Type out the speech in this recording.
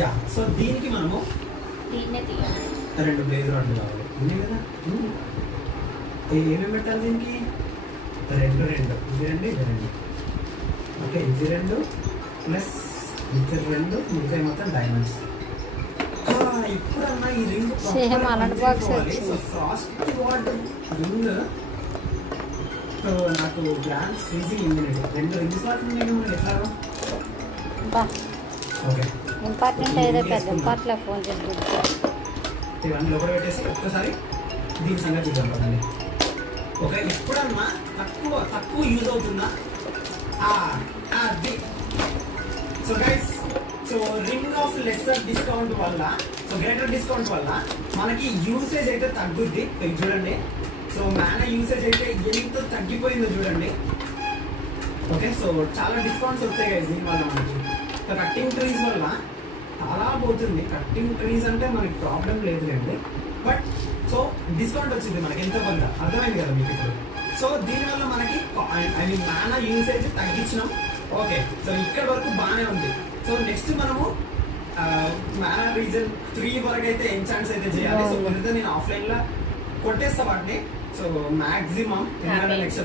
Yeah so దీనికి మనము దీన్నే తీయాలి. 2 బ్లేజ్ రాడ్లు కావాలి. ఉన్నాయి కదా. ఏమేమి పెట్టాలి దీనికి? 2 ఇది 2 ఇది 2. ఓకే ఇది 2 ప్లస్ ఇది 2 మిగతా మొత్తం డైమండ్స్. ఇప్పుడన్నా ఈ రింగ్ సేమ్ అలాంటి box fast what ring. So నాకు గ్రాండ్ ఫ్రీజింగ్ ఇమ్యూనిటీ 2 రింగ్స్ వాడుతుంది. ఎట్లా? ఓకే ఇంపార్టెంట్ అయితే పెద్ద ఇంపార్టెంట్ ఫోన్ చేసి ఇవన్నీ లోపల పెట్టేసి ఒక్కసారి దీని సంగతి చూద్దాం కదండి. ఓకే ఎప్పుడన్నా తక్కువ యూజ్ అవుతుందా? అది so guys so ring of lesser discount వల్ల సో గ్రేటర్ డిస్కౌంట్ వల్ల మనకి యూసేజ్ అయితే తగ్గుద్ది. ఇది చూడండి. సో మానా యూసేజ్ అయితే ఎంత తగ్గిపోయిందో చూడండి. ఓకే సో చాలా డిస్కౌంట్స్ వస్తాయి గైస్ దీనివల్ల మనకి. సో కట్టింగ్ ట్రీస్ వల్ల చాలా పోతుంది. కట్టింగ్ ట్రీస్ అంటే మనకి ప్రాబ్లం లేదులేండి, బట్ సో డిస్కౌంట్ వచ్చింది మనకి ఎంతో కొంత. అర్థమైంది కదా మీకు ఇప్పుడు. సో దీనివల్ల మనకి ఐ మీన్ మానా యూసేజ్ తగ్గించినాం. ఓకే సో ఇక్కడ వరకు బాగానే ఉంది. సో నెక్స్ట్ మనము మానా రీజన్ 3 వరకు అయితే ఎన్చాంట్స్ అయితే చేయాలి. సో కొంత నేను ఆఫ్లైన్ లో కొట్టేస్తా వాటిని. సో మాక్సిమం ఎందుకంటే నెక్స్ట్